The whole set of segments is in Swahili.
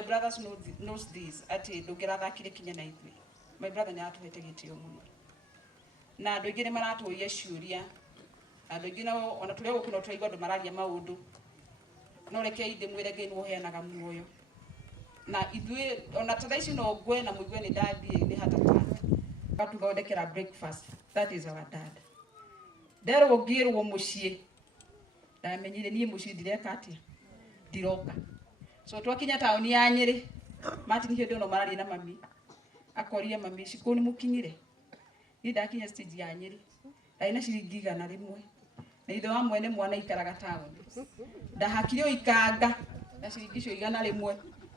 my brothers knows this ati ndungirathakire kinya na ithui. My brother ni atuhete gitio muno na andu aingi ni maratuoria ciuria, andu aingi no ona turia gukuno turaigua andu mararia maundu no reke inde mwire Ngai no heanaga muoyo na ithui ona tadaici no ngwe na muigwe ni ndathie ni hatata gatuthondekera breakfast. That is our dad. Nderwo ngirwo mucii ndamenyire nie mucii ndireka atia ndiroka. So twakinya tauni ya Nyeri Martin hiyo ndio mararia na mami akoria mami ciku ni mukinyire ni ndakinya stage ya Nyeri aina ciringi 100 na ithe wa mwene mwana ikaraga tauni ndahakire ikanga na ciringi cio 100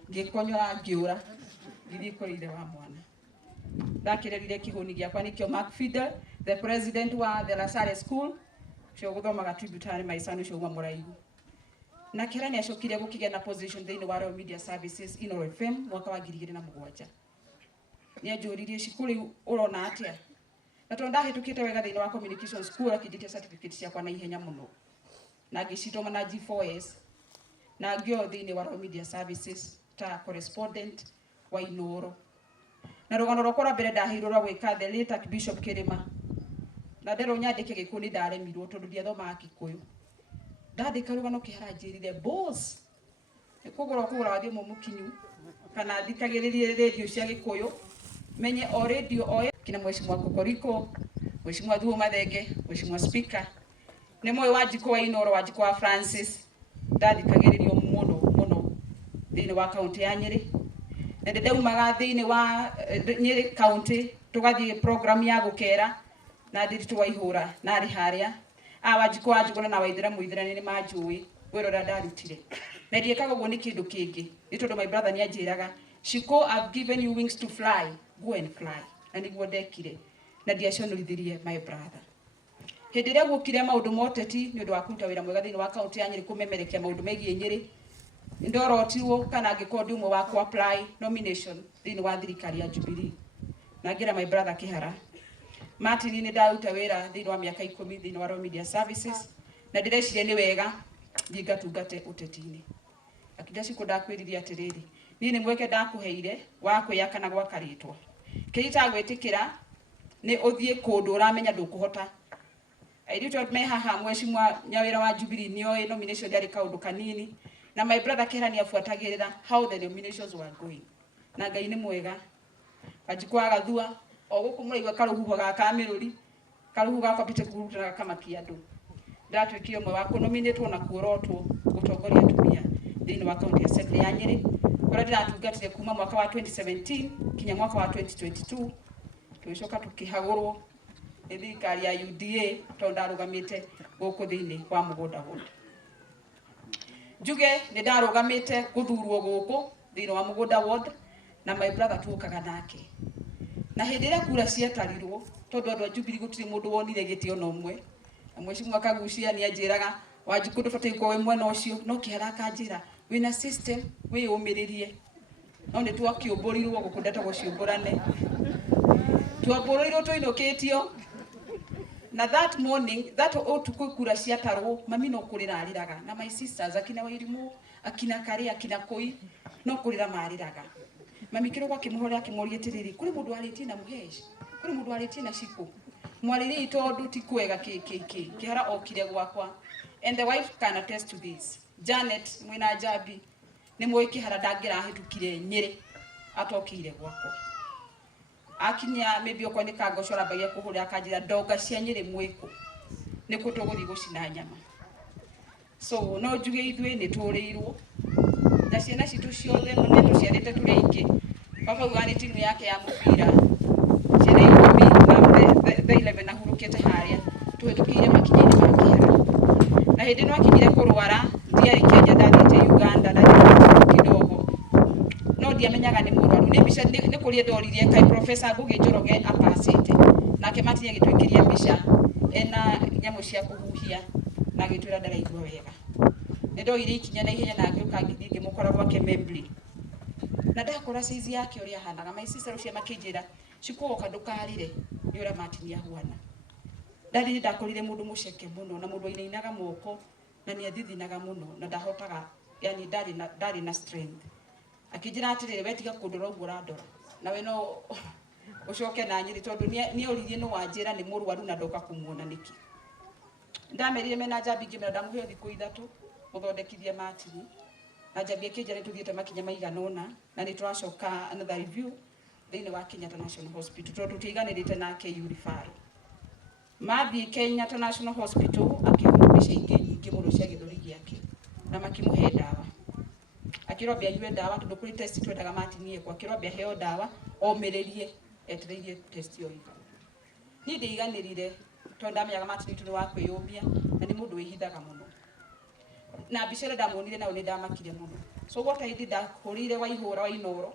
ngikonyora ngiura ngithii kuri ithe wa mwana ndakirerire kihuni giakwa nikio Mark Fidel, the president wa the Lasare school cio guthomaga tributary maisano cio muraigu na kira ni acokire gukigea na position thini wa Royal Media Services Inoro FM mwaka wa 2007 ni ajuririe cikuri urona atia na tonda hitukite wega thini wa communication school akiditia certificate cia kwa na ihenya muno na gicitoma na G4S na ngio thini wa Royal Media Services ta correspondent wa Inoro na rugano rokora mbere ndahirwo rwa gwika the late Archbishop Kirima na ndero nyandike gikuni ndaremirwo tondu ndiathomaga Gikuyu ndathika rugano kihara njirire boss kugura wathie mukinyu kana thikagiririe radio cia Gikuyu menye o radio o kina mheshimiwa Kokoriko, mheshimiwa Thuo Mathenge, mheshimiwa speaker ni moyo wa Jiko wa Inoro wa Jiko wa Francis ndathikagiririo muno thini wa county ya Nyeri na ndeumaga thini wa Nyeri county tugathie program ya gukera na ndiritu wa ihura na ari haria Wajiko wajigona na waithira muithirani ni majui wirora ndarutire na ndiekaga guo ni kindu kingi ni tondu my brother ni anjiraga Shiko, I've given you wings to fly, go and fly na niguo ndekire na ndiaconorithirie my brother hindi ria gukire maundu moteti ni undu wa kuruta wira mwega thini wa county ya Nyeri kumemerekia maundu megie Nyeri ndorotirwo kana ngikondi umwe wa ku apply nomination thini wa thirikari ya Jubilee na ngira my brother Kihara Martin ni ndaruta wira thini wa miaka 10 thini wa Royal Media Services na ndirecire ni wega ngingatungate utetini akidaci ko ndakwiriria atiriri ni ni mweke ndakuheire wa kwiyakana gwakaritwo kirita gwetikira ni uthie kundu uramenya ndukuhota airitu me haha mheshimiwa nyawira wa Jubilee nioe nomination ndari kaundu kanini na my brother Kihara ni afuatagirira how the nominations were going na Ngai ni mwega Wajikwa Gathua o guku muraigwa karuhuho ga kamiruri karuhu gakwa pite kurutira kama kiandu ndatwikio mwe wa nominatwo na kuorotwo gutongoria atumia thini wa county assembly ya Nyeri ora ndiratungatire kuma mwaka wa 2017 kinya mwaka wa 2022 tuicoka tukihagurwo ni thirikari ya UDA tonda rugamite guku thini wa mugunda gundi njuge ni ndarugamite guthurwo guku thini wa mugunda ward na my brother tukaga nake na hindi ria kura cietarirwo tondu andu a Jubilee gutiri mundu wonire gitio no mwe na mheshimiwa Kagucia ni anjiraga Wajiko ndubatie ko mwena ucio no Kihara kanjira wina system we umiririe no ni twakiumburirwo gukundeta guciumburane twamburirwo tuinukitio na that morning that otuko kura ciatarwo mami no kurira ariraga na my sisters akina Wairimu akina Kari akina Koi no kurira mariraga mami kirogwa kimuhora kimuria tiriri kuri mundu aritie na muhesh kuri mundu aritie na Shiko mwariri tondu ti kwega Kihara okire gwakwa and the wife can attest to this Janet mwina Jabi ni mwe Kihara ndagira hitukire Nyeri atokire gwakwa akinya maybe okone kagocora bagia kuhuri akajira ndoga cia Nyeri mwiko niko tuguthi gucina nyama so no njuge ithwe ni turirwo na ciana citu ciothe no tuciarite turi ingi baba ugani timu yake ya mupira ciana 10 na the 11 na hurukete haria tuhetukire makinyini ma Kihara na hindi no akinyire kurwara ndiari Kenya ndathite Uganda ndathite kidogo no ndiamenyaga ni murwaru ni mbica ni kurie ndoririe kai professor Ngugi Njoroge apasite nake matinye gitwikiria mbica ena nyamu cia kuhuhia na gitwira ndaraigwa wega ni ndoire ikinya na ihenya na ngiuka ngithi mukora gwake membri na ndakora size yake uria hanaga my sister ucia makinjira cikuoka ndukarire ni uria Martin ahuana ndari ndakorire mundu muceke muno na mundu inainaga moko na ni athithinaga muno na ndahotaga yani ndari na strength akijira atirire wetiga kundora uguo randora nawe no ucoke na nyiri tondu ni oririe no wanjira ni murwaru na ndoka kumuona niki ndamerire mena jambi ngimera ndamuhe thiku ithatu muthondekithie matini na jambi kinjira tuthiete makinya maiganona na ni turacoka another review thini wa Kenyatta National Hospital tondu tutiganirite na KU referral mathi Kenyatta National Hospital akihumbica ingi nyingi muno cia githuri giake na makimuhe dawa akirobia yue dawa tondu kuri test twendaga matini kwa akirobia heo dawa omiririe etereirie test yo iga ni ndiganirire tondu ndamenyaga matini tu wa kwiyumia na ni mundu wihithaga muno na bicere ndamonire na oni ndamakire muno so what I did hurire wa ihura wa inoro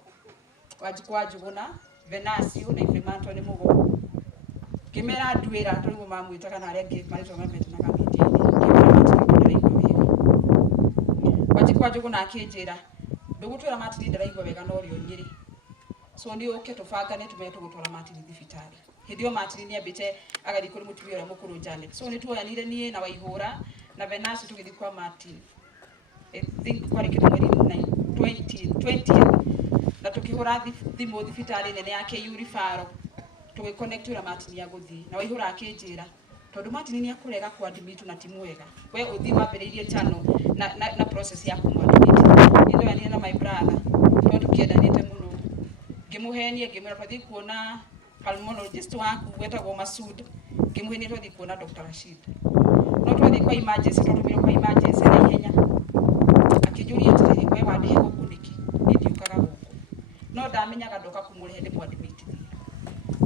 wajikwa juguna venasio na inflammatory ni mugo kimera ndwira tondu mamwita kana aria ngi marito ngamete na kamiti wajikwa juguna akinjira ndugutwira matini ndaraigwa wega no rio nyiri so ndi oke tubangane tumeto gutwara matini thibitari hindio matini ni abite agari kuri mutumia ura mukuru Janet so ni tuoyanire nie na waihura na venasi tugithi kwa matini I think kwa rikitu mweri 20 na tukihura thimu thibitari nene ya KU referral tugiconnect ura matini ya guthi na waihura akinjira tondu matini ni akurega kwa admit na timu wega we uthi wambiriirie channel na process ya kumwadmit ndo yani na my brother tondu kiendanite muno ngimuhenie ngimera twathi kuona pulmonologist waku wetagwo Masud ngimuhenie twathi kuona Dr. Rashid no twathi kwa emergency twatumire kwa emergency na ihenya akijuria tiri we wande hego kuniki ndiukaga guku no ndamenyaga ndoka kumurihe ndi mwadmit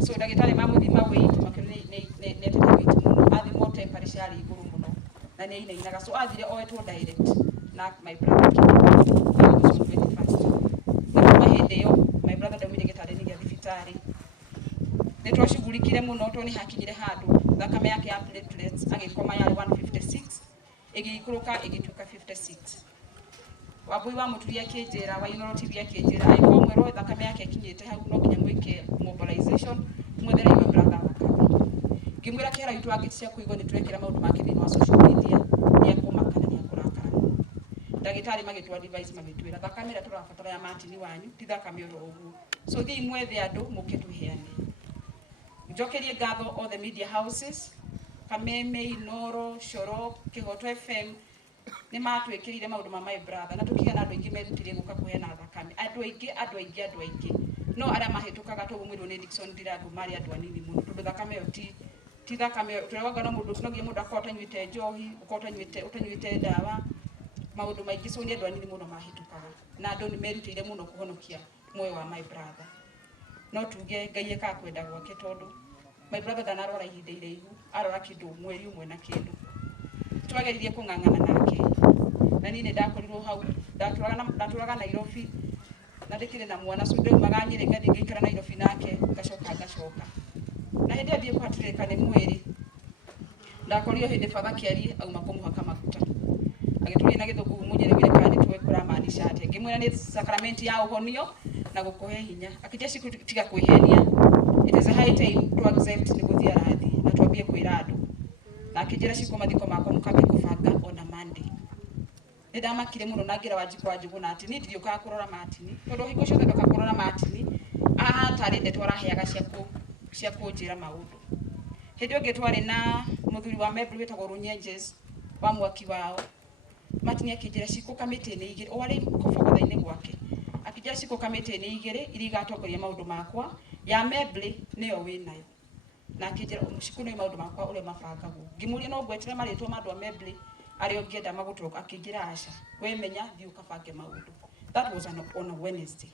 so ndagitari mamuthima weight makiri ne tete weight muno athi mo temperature iguru muno na ne inaga so athire oetwo direct na my brother my brother ndaumire gitari ni thibitari ni twashughulikire muno to ni hakinyire handu thakame yake ya platelets agikoma yari 156 igikuruka igituka 56 wabui wa muturia kinjira wa inorotithia kinjira aiko mwero thakame yake kinyite hau no kinya mwike mobilization mwethera iwa brother wakaba ngimwira kera itu agitia kuigo ni twekera maundu make thini wa social media ya kumakana ni akurakara ndagitari magitwa device magitwira thakame ra turafatara ya matini wanyu ti thakame oro uguo so thi mwethe andu mukituheane njokerie ngatho all the media houses Kameme Inoro Shoro Kihoto FM ni matwikirire maundu ma my brother na tukiga na andu ingi merutire guka kuheana thakame andu aingi no aria mahitukaga to mwiro ni Dickson Ndirangu mari andu anini muno tondu thakame yo ti thakame turewaga no mundu tunogie mundu akota nywite njohi ukota nywite dawa maundu maingi so ni andu anini muno mahitukaga na andu ni merutire muno kuhonokia moyo wa my brother no tuge Ngai eka kwenda gwake tondu my brother danarora ihinda iraihu arora kindu mweri umwe na kindu twageririe kungangana nake na nini ndakorirwo hau ndaturaga Nairobi na ndikire na mwana so ndio maganyire ngathi ngikira Nairobi nake ngacoka na hindi athie kwatirika ni mweri ndakorirwo hindi father kiari auma kumuhaka maguta agituri na githugu munyere wire kandi twekura maanisha ati ngimwira ni sakramenti ya uhonio na gukuhe hinya akija siku tiga kwihenia it is a high time to accept ni guthia radhi na twambie kwira andu na akijira siku mathiko makwa mukambe kubanga on a Monday ndamakire muno nagira wajikwa juguna ati ni ndioka kurora matini tondu hingo ciothe ndoka kurora matini tari nde twaraheaga cia kunjira maundu hindi ungi twari na muthuri wa Mebri wetagwo Runyenjes wa mwaki wao matini akijira siku kamiti ni igiri wari kufogothaini gwake akijira siku kamiti ni igiri irigatongoria maundu makwa ya Mebri niyo winayo na akijira umusiku ni maundu makwa ule mabangagwo ngimuria no gwetire maritwo mandu wa Mebri ari ongienda maguturuka akijira asha wemenya thi ukabange maundu that was on a Wednesday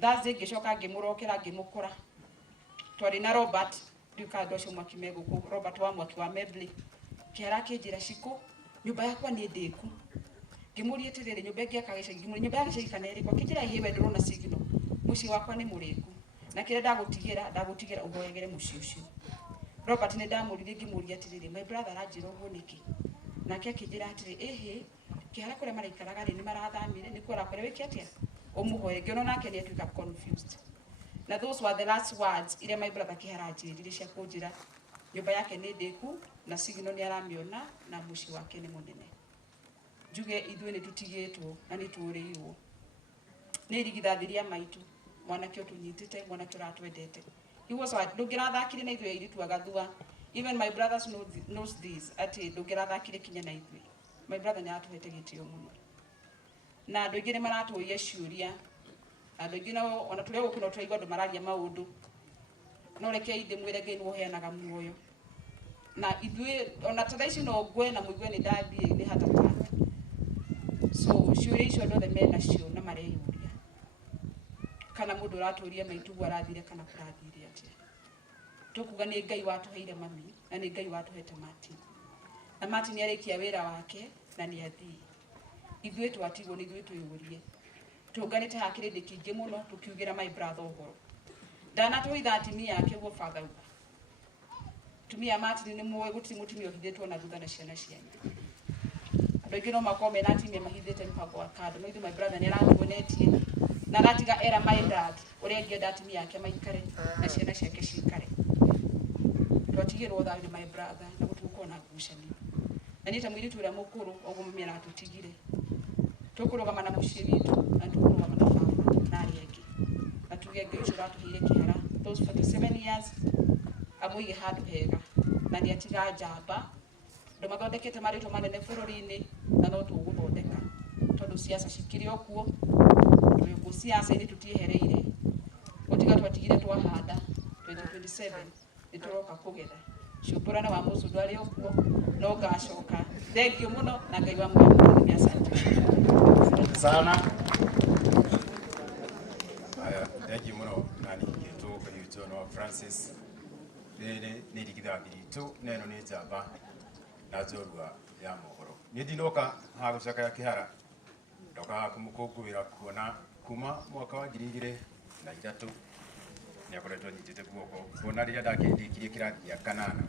Thursday ngicoka ngimurokera ngimukora twari na Robert duka docio mwaki meguku Robert wa mwaki wa Mebri kera akijira siku nyumba yakwa ni ndiku ngimuria tirire nyumba yake akagisha ngimuria nyumba yake kana iri kwa kijira ihewe ndrona signal muci wakwa ni muriku na kire ndagutigira ugoegere muci ucio Robert ni ndamurire ngimuria tirire my brother ajira uguo niki nake akijira atiri kihara kure maraikaraga ni marathamire ni kora kure wiki atia umuhoye ngiono nake ni atuika confused na those were the last words ile my brother kihara ajirire cia kunjira nyumba yake ni ndiku na signal ni aramiona na muci wake ni munene njuge ithuĩ nĩ tutigĩtwo na nĩ tũrĩirwo nä irigithathiria maitu mwanake å tå nyitite mwanake å ratwendete ndå ngä rathakire na ithuä airitu a Gathua. Even my brothers knows this ati ndå ngä rathakire kinya na ithuä my brother nä aratå hete gä tä o må no na andå aingä nä maratå ia ciåria andå aingä ona tå rä a gå kå no tå raigua andå mararia maå ndå no rekei ndä mwä re Ngai nä wo heanaga muoyo na ithuä ona ta ici no ngwe na må igue nä ndathiä nä hatatata so ciåria icio andå othe menacio na mareyåria kana må ndå å ratå ria maitugu arathire kana kå rathire atä tå kuga nä Ngai watå heire mami na nä Ngai watå hete Martin na Martin nä arä kia wä ra wake na nä athii ithuä twatigwo nä ithuä twä å rie tå nganä te hakä rä ndä kä ingä må no tå kiugä ra my brother å horo ndanatå itha atimia yake guo father uga tumia Martin nä moe gå tirä må tumia å hithä two na thutha na ciana cianyu andå aingä no makorwo mena atimia mahithä te mĩbango wa kando no ithuä my brother nä aratuonetie na aratiga era my dad å rä a angĩenda atimia yake maikare na ciana ciake cikare twatigä rwo thayå nä my brother na gå tåkorwo na ngucanio na niä ta må irä tu å rä a må kå rå å guo mami aratå tigire tå kå rå gama na må ciä witå na tå kå rå gama na baba na arä angä na tuge Ngai å cio ratå heire kä hara those 47 years amå ige handå hega na nä atiga njamba andå mathondekete marä two manene bå rå ri-inä na no tå gå thondeka tondå ciaca cikä rä o kuo gå ciaca-inä tå tiehereire gå tiga twatigire twahanda 2027 nä tå roka kå getha ciåmbårane wa må cå ndwarä o kuo no ngacoka thengio må no na Ngai wa muoyo nä asante sana. Thank you muno nani gitu kayuto no Francis ni digithathiri tu neno ni njamba na njorua ya mohoro ni ndinoka ha gucaka ya kihara ndoka kumukungwira kuona kuma mwaka wa 2003 ni akoretwo nyitite guoko kuona riria ndakindikirie kirathi ya kanana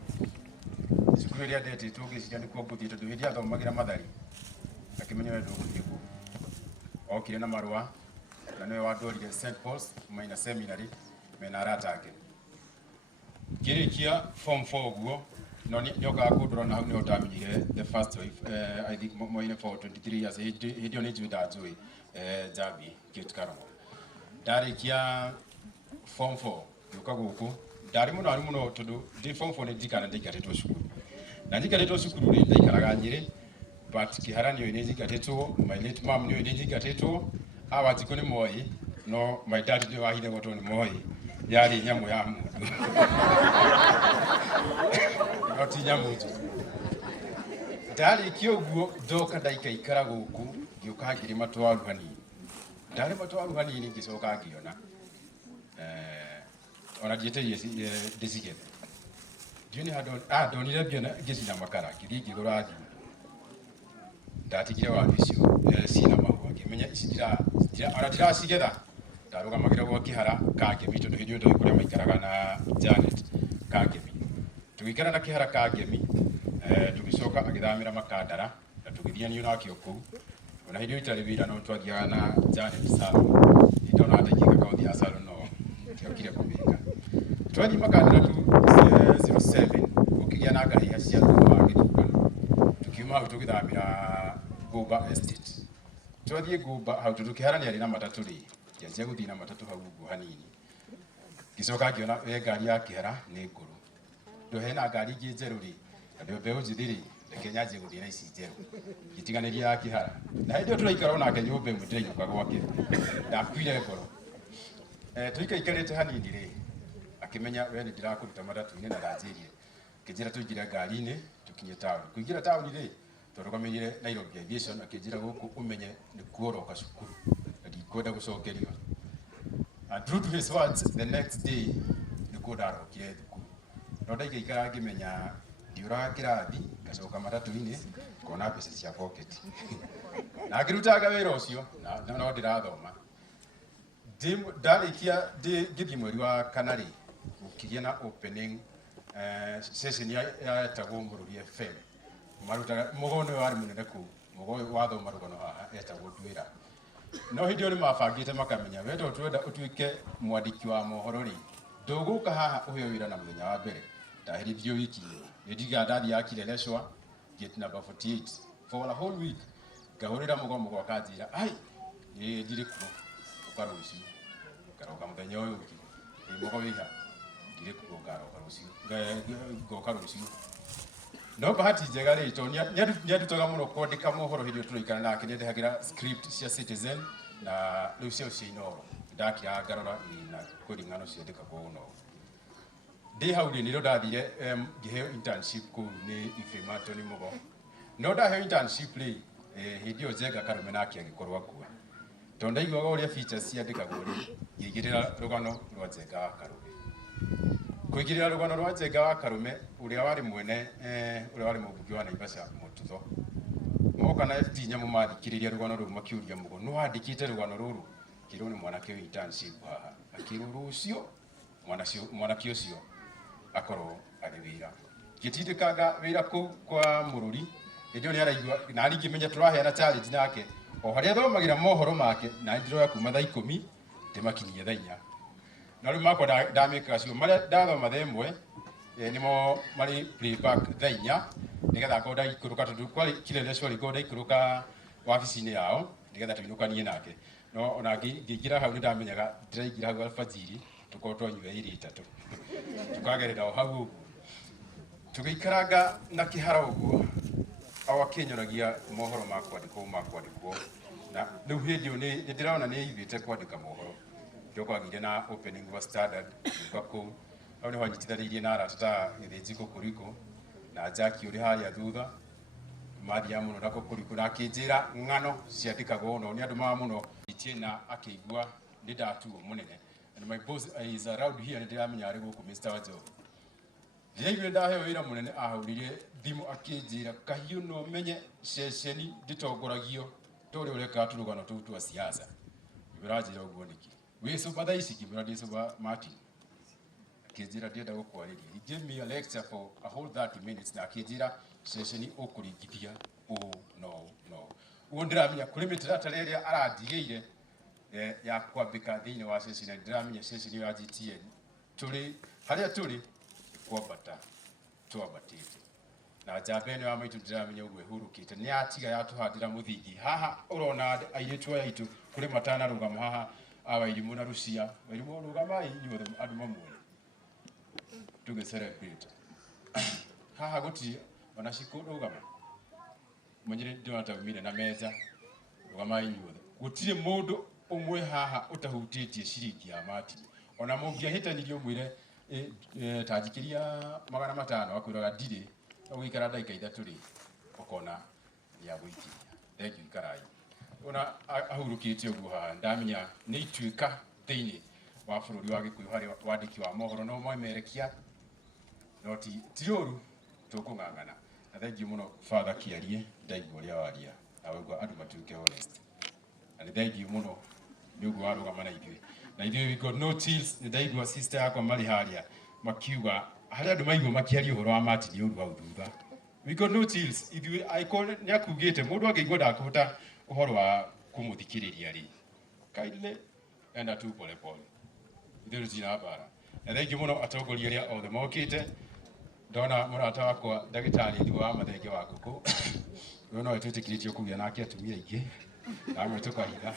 cukuru iria ndetitwo ngiciria nikuo nguthie tondu hindi athomagira mathari akimenya wendo guthie kuo okire na marua na niwe wandorire St Paul's Minor Seminary mena aratake kirikia form 4 guo no ni okaga kundora na hau ni otamenyire the first wife I think moine for 23 years hindi oni juda njui Jabi Kitkarongo ndarikia form 4 yuka guku ndari muno ari muno tondu ndi form 4 ni ndikana ndikaretwo cukuru na ndikaretwo cukuru ri ndaikaraga Nyeri but kihara ni ni ndikaretwo my late mom ni ndikaretwo awatiko ni moi no my dad ni wahire goto ni moi yari nyamu ya mundu oti nyamu tu ndari kioguo ndoka ndaikaikara guku ngiuka ngiri matwaru hanini ndari matwaru hanini ngicoka ngiona ona diete desigethe juni ndonire biona ngicina makara ngithii ngigura thimu ndatigire wa bicio cina mahua ngimenya ici ona ndiracigetha ndarugamagira gwa kihara kangemi tondu hindi ndo ikuria maikaraga na Janet kangemi tugikara na kihara kangemi tugicoka agithamira makandara na tugithia niyo nakio kuu ona hindi itari wira no twathiaga na Janet salon ndona ndakika kauthi ya salon no kiokire kumika twathi makandara tu 07 ukigia na ngari ya cia thuma githukano tukiuma hau tugithamira Goba Estate twathie Goba hau tukihara ni ari na matatu ri kianjia guthii na matatu hau guo hanini gicoka ngiona we ngari ya kihara ni nguru ndo hena ngari ingi njeru ri ndio mbeu njithiri Kenya nje guthii na ici njeru gitiganiria ya kihara na ndio turaikara ona ke nyumba imwe ndirainoka gwake ndakuire ngoro tuikaikarite hanini ri akimenya we ni ndirakuruta matatu-ini na ndanjirie kijira tuingira ngari-ini tukinye town kuingira town ri turugamire Nairobi Aviation akijira guku umenye ni kuoroka cukuru ndikwenda gucokerio and true to his words the next day ni kudarokire thukuru no ndaikaikara ngimenya ndiuraga kirathi ngacoka matatu-ini kona mbeca cia pocket na ngirutaga wira ucio no ndirathoma ndarikia ngithii mweri wa kana ri ukigia na opening session ya tagwo Mururi FM marutaga mugono wari munene ku mugono wathoma rugono haha etagwo Ndwira no hindi oni mabangite makamenya wendo twenda utuike mwandiki wa mohoro ri nduguka haha uheo wira na muthenya wa mbere ndahirithio wiki ni ndiga ndathi yakire Leshwa gate number 48 for a whole week ngahurira mugomo gwa kanjira ai ni ndiri ku karuci karoka muthenya uyu ki imoko wiha ndire kugaroka ruci ngoka ruci no bahati njega ri to nĩandutaga mũno kwandĩka mohoro hĩndĩ ĩyo tũraikara nake nĩandĩhagĩra script cia Citizen na rĩu cio ciinoro ndakira ngarora na kũrĩ ng'ano ciandĩkagwo ũno ndĩ hau rĩ nĩrĩo ndathire ngĩheo internship kũu nĩ Ifematoni Mugo no ndaheo internship rĩ hĩndĩ ĩyo Njenga Karume nake agĩkorwo akua tondũ ndaiguaga ũrĩa features ciandĩkagwo rĩ ngĩigĩrĩra rũgano rwa Njenga wa Karume kuigirira rugano rwa Njenga wa Karume uria wari mwene uria wari mũmbunge wa Naivasha Mũtutho moka na FD nyamu mathikiriria rugano rũu makiuria Mugo no andikite rugano rũrũ kirwo ni mwanake wa internship haha akirwo rũcio mwanake ũcio akorwo arĩ wĩra gĩtindĩkanga wĩra kũu kwa mũrũri hĩndĩ ĩyo nĩ araigua na ningĩmenya tũraheana challenge nake o harĩa thomagĩra mohoro make na ndĩroya kuma thaa 10 ndĩmakinyie thaa 4 na rĩu makwa ndamĩkaga cio marĩa ndathoma thaa 1 nĩmo marĩ playback thaa 4 nĩgetha ngorwo ndaikũrũka tondũ kwarĩ kirere cori ngorwo ndaikũrũka wabici-inĩ yao nĩgetha tũinũkanie nake no ona ngĩingĩra hau nĩ ndamenyaga ndĩraingĩra hau alfajiri tũkorwo twanyua iri itatũ tukagerera o hau ũguo tũgĩikaranga na kĩhara ũguo ao akĩnyoragia mohoro ma kwandĩkwo na rĩu hĩndĩ ĩyo nĩ ndĩrona nĩ aigĩte kwandĩka mohoro njokwagire na opening wa Standard kũu au nĩ hanyitithanĩirie na arata ta Gĩthĩnji Kũkũrikũ na Jackie ũrĩ harĩa thutha mathia mũno na Kũkũrikũ na akĩnjĩra ng'ano ciandĩkagwo no nĩ andũ ma mũno itie na akĩigua nĩ ndatuo mũnene and my boss is around here nĩ ndĩramenya arĩ gũkũ Mr. Wanjogu ndĩraiguire ndaheo wĩra mũnene ahũrire thimũ akĩnjĩra kahiũ no menye ceceni ndĩtongoragio tũrĩ ũreka tũrũgano tũu twa siasa iberanjĩra ũguo nĩkĩ wĩcuba thaa ici ngĩmwĩra ndĩcuba Martin akĩnjĩra ndĩenda gũkwarĩria he gave me a lecture for a whole 30 minutes na akĩnjĩra ceceni ũkũringithia no ũguo ndĩramenya kũrĩ mĩtaratara ĩrĩa arandigĩire ya kwambĩka thĩinĩ wa ceceni na ndĩramenya ceceni ya GTN tũrĩ harĩa tũrĩ kwambata twambatĩte na njamba ĩno ya maitũ ndĩramenya ũguo ĩhurũkĩte nĩ yatiga yatũhandĩra mũthingi haha ũrona airĩtu aya aitũ kũrĩ matanarũgama haha Wairimũ na Rucia Wairimũ rũgamai inyuothe andũ mamwe tũgĩ celebrate haha gũtirĩ ona cikũrũgama mwenyere ndĩrataumire na menja rũgamai inyuothe gũtirĩ mũndũ ũmwe haha ũtahutĩtie ciringi ya Martin ona mũngĩahĩtanirie mwĩre tanjikĩria 500 akwĩraga ndirĩ ũgĩikara ndagĩka 3 ũkona nĩ agũikiria thengiũ ikarai ona ahurũkĩte ũguo haha ndamenya nĩ ituĩka thĩinĩ wa bũrũri wa Gĩkũyũ harĩ wandĩki wa mohoro no moimerekia no ti ũru tũkũng'ang'ana na thengiũ mũno Father Kĩarie ndaigua ũrĩa waria na waigua andũ matuĩke honest na nĩ thengiũ mũno nĩ ũguo warũgama na ithuĩ we got no chills nĩ ndaigua sister yakwa marĩ harĩa makiuga harĩa andũ maigua makĩaria ũhoro wa Martin ũru hau thutha we got no chills ithuĩ aĩkorwo nĩ akugĩte mũndũ angĩigua ndakũhota ũhoro wa kũmũthikĩrĩria rĩ kindly enda tu pole pole ithuĩ tũtina mbara na thengiũ mũno atongoria arĩa othe mokĩte ndona mũrata wakwa ndagĩtarĩ thigũa wa mathenge wa ngũkũ ũyũ no twĩtĩkĩrĩtio kũgĩa nake atumia aingĩ namwe tũkahitha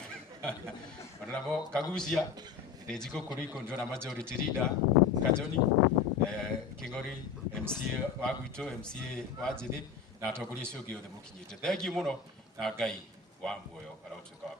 ona namo Kagucia Gĩthĩnji Kũkũrikũ ndĩrona majority leader Kajoni Kĩng'ori MCA wa gwitũ MCA wa Njĩthĩ na atongoria acio othe mũkinyĩte thengiũ mũno na Ngai wa muoyo arotuĩka wa